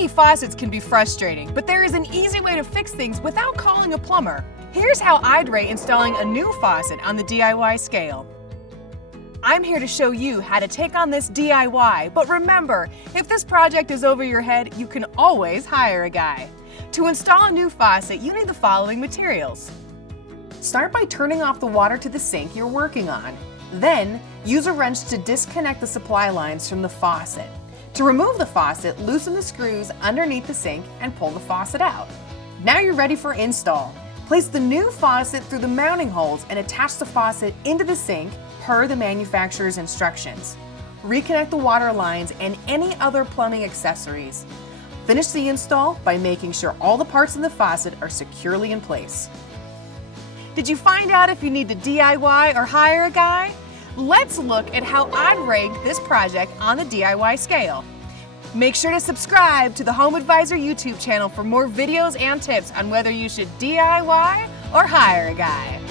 Leaky faucets can be frustrating, but there is an easy way to fix things without calling a plumber. Here's how I'd rate installing a new faucet on the DIY scale. I'm here to show you how to take on this DIY, but remember, if this project is over your head, you can always hire a guy. To install a new faucet, you need the following materials. Start by turning off the water to the sink you're working on. Then, use a wrench to disconnect the supply lines from the faucet. To remove the faucet, loosen the screws underneath the sink and pull the faucet out. Now you're ready for install. Place the new faucet through the mounting holes and attach the faucet into the sink per the manufacturer's instructions. Reconnect the water lines and any other plumbing accessories. Finish the install by making sure all the parts in the faucet are securely in place. Did you find out if you need to DIY or hire a guy? Let's look at how I'd rank this project on the DIY scale. Make sure to subscribe to the Home Advisor YouTube channel for more videos and tips on whether you should DIY or hire a guy.